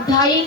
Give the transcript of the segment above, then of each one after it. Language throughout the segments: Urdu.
2:30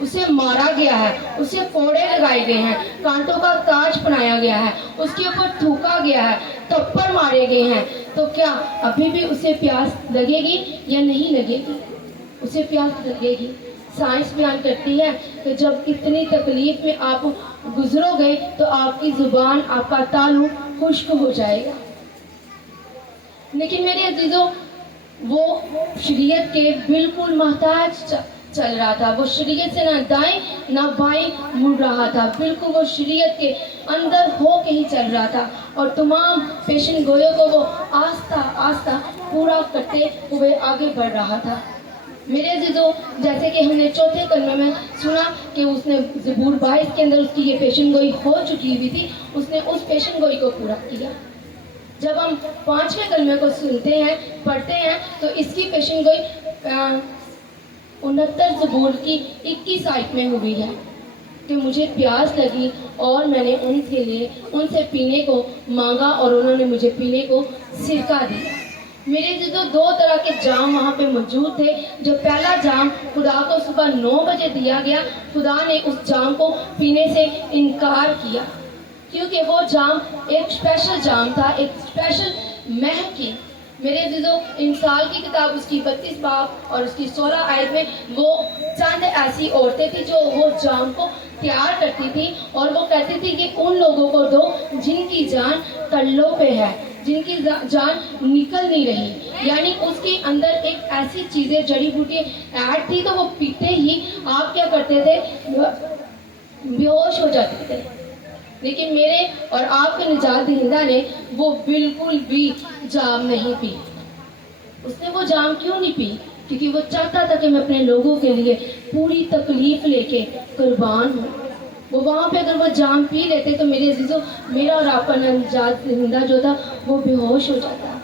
اسے مارا گیا ہے, اسے کوڑے لگائے گئے ہیں, کانٹوں کا تاج پہنایا گیا ہے, اس کے اوپر تھوکا گیا ہے, تھپڑ مارے گئے ہیں, تو کیا ابھی بھی اسے پیاس لگے گی یا نہیں لگے گی؟ اسے پیاس لگے گی. سائنس بیان کرتی ہے کہ جب اتنی تکلیف میں آپ گزرو گے تو آپ کی زبان, آپ کا تالو خشک ہو جائے گا. لیکن میرے عزیزوں, وہ شریعت کے بالکل محتاج چل رہا تھا. وہ شریعت سے نہ دائیں نہ بائیں مڑ رہا تھا, بالکل وہ شریعت کے اندر ہو کے ہی چل رہا تھا, اور تمام پیشن گوئیوں کو وہ آہستہ آہستہ پورا کرتے ہوئے آگے بڑھ رہا تھا. میرے عزیزوں, جیسے کہ ہم نے چوتھے کلمے میں سنا کہ اس نے زبور 22 کے اندر اس کی یہ پیشن گوئی ہو چکی ہوئی تھی, اس نے اس پیشن گوئی کو پورا کیا. جب ہم 5ویں کلمے کو سنتے ہیں, پڑھتے ہیں, تو اس کی پیشن گوئی 69 زبور کی 21 آیت میں ہوئی ہے کہ مجھے پیاس لگی اور میں نے ان کے لیے ان سے پینے کو مانگا اور انہوں نے مجھے پینے کو سرکہ دیا. میرے عزیزوں, 2 طرح کے جام وہاں پہ موجود تھے. جو پہلا جام خدا کو صبح 9 بجے دیا گیا, خدا نے اس جام کو پینے سے انکار کیا, کیونکہ وہ جام ایک اسپیشل جام تھا, ایک اسپیشل مہک کی. میرے عزیزوں, انسال کی کتاب اس کی 32 باب اور اس کی 16 آیت میں وہ چند ایسی عورتیں تھیں جو وہ جام کو تیار کرتی تھی, اور وہ کہتی تھی کہ ان لوگوں کو دو جن کی جان تلوں پہ ہے, جن کی جان نکل نہیں رہی. یعنی اس کے اندر ایک ایسی چیزیں, جڑی بوٹی ایڈ تھی, تو وہ پیتے ہی آپ کیا کرتے تھے, بے ہوش ہو جاتے تھے. لیکن میرے اور آپ کے نجات دہندہ نے وہ بالکل بھی جام نہیں پی. اس نے وہ جام کیوں نہیں پی؟ کیونکہ وہ چاہتا تھا کہ میں اپنے لوگوں کے لیے پوری تکلیف لے کے قربان ہوں. وہ وہاں پہ اگر وہ جام پی لیتے تو میرے عزیزوں, میرا اور آپ کا نجات دہندہ جو تھا وہ بے ہوش ہو جاتا.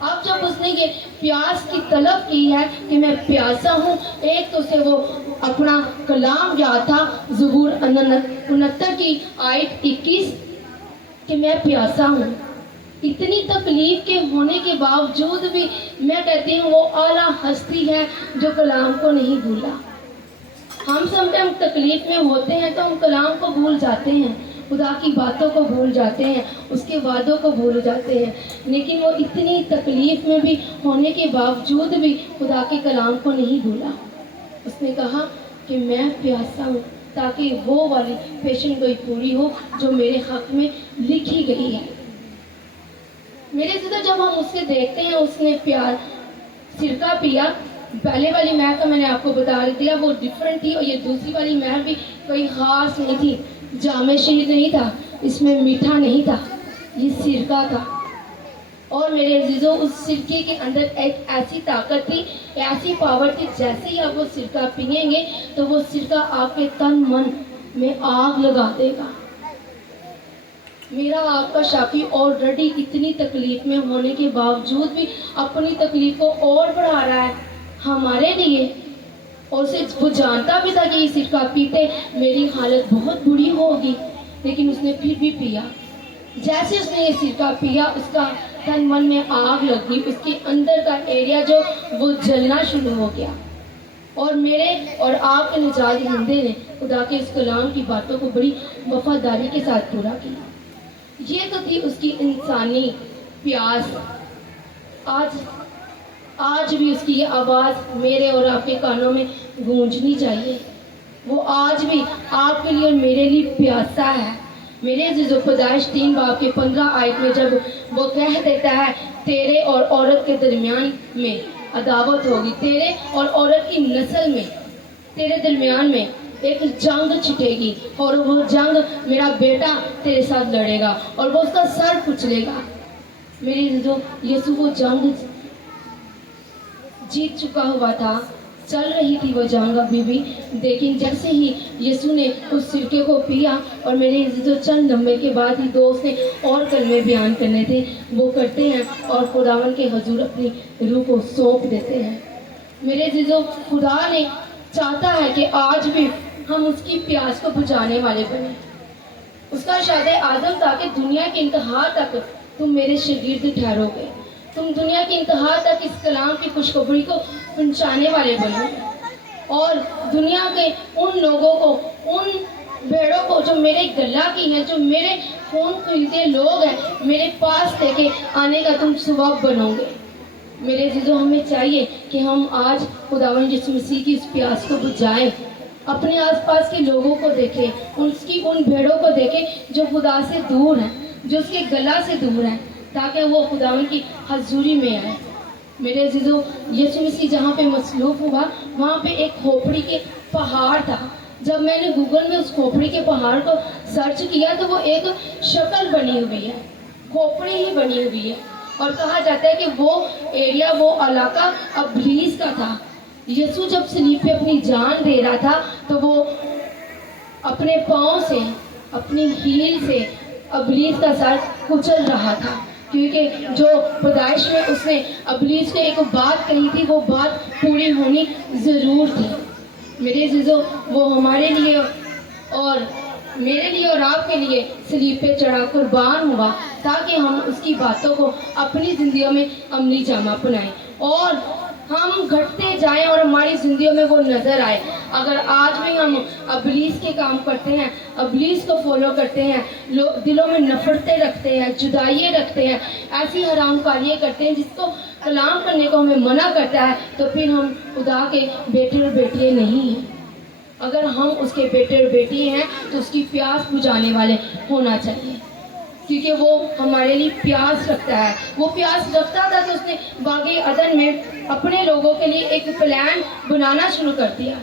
اب جب اس نے یہ پیاس کی طلب کی ہے کہ میں پیاسا ہوں, ایک تو سے وہ اپنا کلام یاد تھا, زبور 69 کی آیت 21 کہ میں پیاسا ہوں. اتنی تکلیف کے ہونے کے باوجود بھی میں کہتی ہوں وہ اعلیٰ ہستی ہے جو کلام کو نہیں بھولا. ہم سب ٹائم تکلیف میں ہوتے ہیں تو ہم کلام کو بھول جاتے ہیں, خدا کی باتوں کو بھول جاتے ہیں, اس کے وعدوں کو بھول جاتے ہیں. لیکن وہ اتنی تکلیف میں بھی ہونے کے باوجود بھی خدا کے کلام کو نہیں بھولا. اس نے کہا کہ میں پیاسا ہوں, تاکہ وہ والی پیشن گوئی پوری ہو جو میرے حق میں لکھی گئی ہے. میرے عزیزوں, جب ہم اس سے دیکھتے ہیں, اس نے پیار سرکہ پیا. پہلے والی مہر کا میں نے آپ کو بتا دیا وہ ڈیفرنٹ تھی, اور یہ دوسری والی مہر بھی کوئی خاص نہیں تھی, جامع شیر نہیں تھا, اس میں میٹھا نہیں تھا, یہ سرکہ تھا. اور میرے عزیزوں, اس سرکے کے اندر ایک ایسی طاقت تھی, ایسی پاور تھی, جیسے ہی آپ وہ سرکہ پئیں گے تو وہ سرکہ آپ کے تن من میں آگ لگا دے گا. میرا آپ کا شافی آلریڈی اتنی تکلیف میں ہونے کے باوجود بھی اپنی تکلیف کو اور بڑھا رہا ہے ہمارے لیے, اور اسے وہ جانتا بھی تھا کہ یہ سرکہ پیتے میری حالت بہت بری ہوگی, لیکن اس نے پھر بھی پیا. جیسے اس نے یہ سرکہ پیا, اس کا تن من میں آگ لگی, اس کے اندر کا ایریا جو وہ جلنا شروع ہو گیا. اور میرے اور آپ کے نجات دہندے نے خدا کے اس کلام کی باتوں کو بڑی وفاداری کے ساتھ پورا کیا. یہ تو تھی اس کی انسانی پیاس. آج بھی اس کی یہ آواز میرے اور آپ کے کانوں میں گونجنی چاہیے. وہ آج بھی آپ کے لیے اور میرے لیے پیاسا ہے. میرے عزیزو, پیدائش 3 باب کے 15 آیت میں جب وہ کہہ دیتا ہے تیرے اور عورت کے درمیان میں عداوت ہوگی, تیرے اور عورت کی نسل میں, تیرے درمیان میں ایک جنگ چھٹے گی, اور وہ جنگ میرا بیٹا تیرے ساتھ لڑے گا اور وہ اس کا سر کچلے گا. میرے عزیزو, یسوع وہ جنگ جیت چکا ہوا تھا, چل رہی تھی وہ جنگ ابھی بھی, لیکن جیسے ہی یسوع نے اس سرکے کو پیا, اور میرے عزیزو چند لمحے کے بعد ہی دوست نے اور کلمے بیان کرنے تھے, وہ کرتے ہیں اور خداوند کے حضور اپنی روح کو سونپ دیتے ہیں. میرے عزیزو, خدا نے چاہتا ہے کہ آج بھی ہم اس کی پیاس کو بجھانے والے بنیں. اس کا ارشاد اعظم تھا کہ دنیا کی انتہا تک تم میرے شاگرد ٹھہرو گے, تم دنیا کی انتہا تک اس کلام کی خوشخبری کو پہنچانے والے بنو. اور دنیا کے ان لوگوں کو, ان بھیڑوں کو جو میرے گلہ کی ہیں, جو میرے خون خریدے لوگ ہیں, میرے پاس لے کے آنے کا تم سبب بنو گے. میرے عزیزوں, ہمیں چاہیے کہ ہم آج خداوند یسوع مسیح کی اس پیاس کو بجھائیں, اپنے آس پاس کے لوگوں کو دیکھیں, ان بھیڑوں کو دیکھیں جو خدا سے دور ہیں, جو اس کے گلہ سے دور ہیں, تاکہ وہ خداوند کی حضوری میں آئے. میرے عزیزوں, یسوع مسیح جہاں پہ مصلوب ہوا وہاں پہ ایک کھوپڑی کے پہاڑ تھا. جب میں نے گوگل میں اس کھوپڑی کے پہاڑ کو سرچ کیا تو وہ ایک شکل بنی ہوئی ہے, کھوپڑی ہی بنی ہوئی ہے, اور کہا جاتا ہے کہ وہ ایریا, وہ علاقہ ابلیس کا تھا. یسوع جب صلیب پہ اپنی جان دے رہا تھا تو وہ اپنے پاؤں سے, اپنی ہیل سے ابلیس کا سر کچل رہا تھا, کیونکہ جو پیدائش میں اس نے ابلیس نے ایک بات کہی تھی وہ بات پوری ہونی ضرور تھی. میرے عزیزوں, وہ ہمارے لیے اور میرے لیے اور آپ کے لیے صلیب پہ چڑھا قربان ہوا تاکہ ہم اس کی باتوں کو اپنی زندگیوں میں عملی جامہ پہنائیں اور ہم گھٹتے جائیں اور ہماری زندگیوں میں وہ نظر آئے. اگر آج بھی ہم ابلیس کے کام کرتے ہیں, ابلیس کو فالو کرتے ہیں, دلوں میں نفرتیں رکھتے ہیں, جدائیاں رکھتے ہیں, ایسی حرام کاریاں کرتے ہیں جس کو کلام کرنے کو ہمیں منع کرتا ہے, تو پھر ہم خدا کے بیٹے اور بیٹیاں نہیں ہیں. اگر ہم اس کے بیٹے اور بیٹی ہیں تو اس کی پیاس بجھانے والے ہونا چاہیے, کیونکہ وہ ہمارے لیے پیاس رکھتا ہے. وہ پیاس رکھتا تھا تو اس نے باغ عدن میں اپنے لوگوں کے لیے ایک پلان بنانا شروع کر دیا.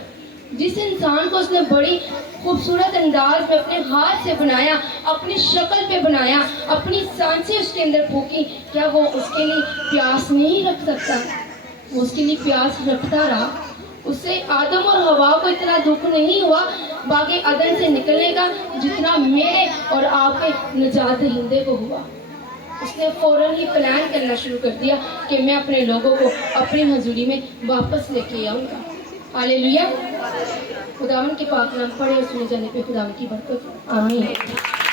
جس انسان کو اس نے بڑی خوبصورت انداز میں اپنے ہاتھ سے بنایا, اپنی شکل پہ بنایا, اپنی سانسیں اس کے اندر پھونکی, کیا وہ اس کے لیے پیاس نہیں رکھ سکتا؟ وہ اس کے لیے پیاس رکھتا رہا. اس سے آدم اور حوا کو اتنا دکھ نہیں ہوا باغ عدن سے نکلنے کا جتنا میرے اور آپ کے نجات دہندے کو ہوا. اس نے فوراً ہی پلان کرنا شروع کر دیا کہ میں اپنے لوگوں کو اپنی حضوری میں واپس لے کے آؤں گا. ہاللیلویا. خداوند کے پاک نام پڑھے اور سنے جانے پہ خداوند کی برکت. آمین.